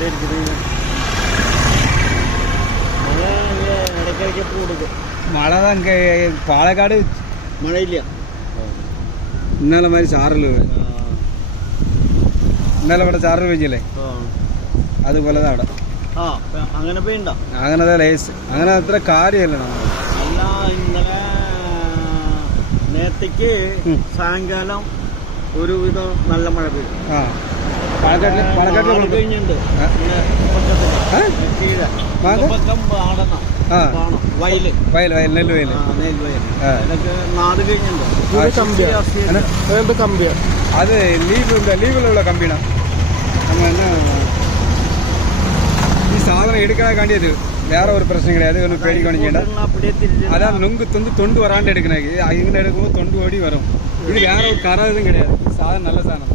Food മഴ പാലക്കാട് മഴയില്ല. ഇന്നലെ മാതിരി ചാറിൽ ഇന്നലെ ഇവിടെ ചാറിൽ പെയ്ഞ്ഞില്ലേ അതുപോലെ അവിടെ. അങ്ങനെ അങ്ങനെ ലേസ്. അങ്ങനെ അത്ര കാര്യമല്ല നേരത്തേക്ക് സായങ്കാലം ഒരുവിധം നല്ല മഴ പെയ്യും പാലക്കാട്ടിൽ പാലക്കാട്ടിൽ നാളെ കഴിഞ്ഞിട്ടുണ്ട് ആ? ഇങ്ങനെ പക്കത്തില്. ഏ? കീഴെ. വാത്? പക്കം പാടണം ആ കാണും വയല് വയൽ വയൽ നെല്ല് വയൽ ആ, നെൽവയൽ ആ. അതൊക്കെ നാട് കഴിഞ്ഞിട്ടുണ്ട് ആ, കമ്പിയാ കമ്പിയാ அது லீவு இந்த லீவில் உள்ள கம்பினா நம்ம என்ன ഈ സാധനം എടുക്കണേക്കാണ്ടി അത് വേറെ ഒരു പ്രശ്നം கிடையாது ഒന്നും പേടിക്കണം ചെയ്യണ്ട அப்படியே തിരിച്ച് அதான் நொங்கு தொந்து தொண்டு வராண்டு எடுக்கணும் இங்கே எடுக்கும்போது தொண்டு ஓடி வரும் இது வேற ஒரு கரை எதுவும் கிடையாது சாதனம் நல்ல சாதனம்